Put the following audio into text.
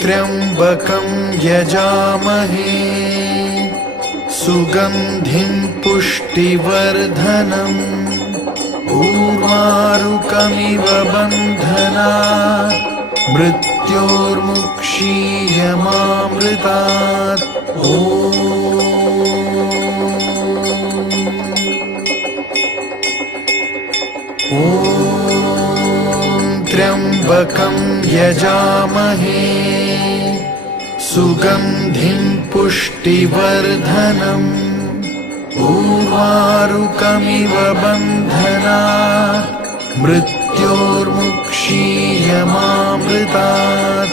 त्र्यम्बकं यजामहे सुगन्धिं पुष्टिवर्धनम् उर्वारुकमिव बन्धनात् मृत्योर्मुक्षीयमामृतात्। ॐ त्र्यम्बकं यजामहे सुगन्धिं पुष्टिवर्धनम् उर्वारुकमिव बन्धनात् मृत्योर्मुक्षीयमामृतात्।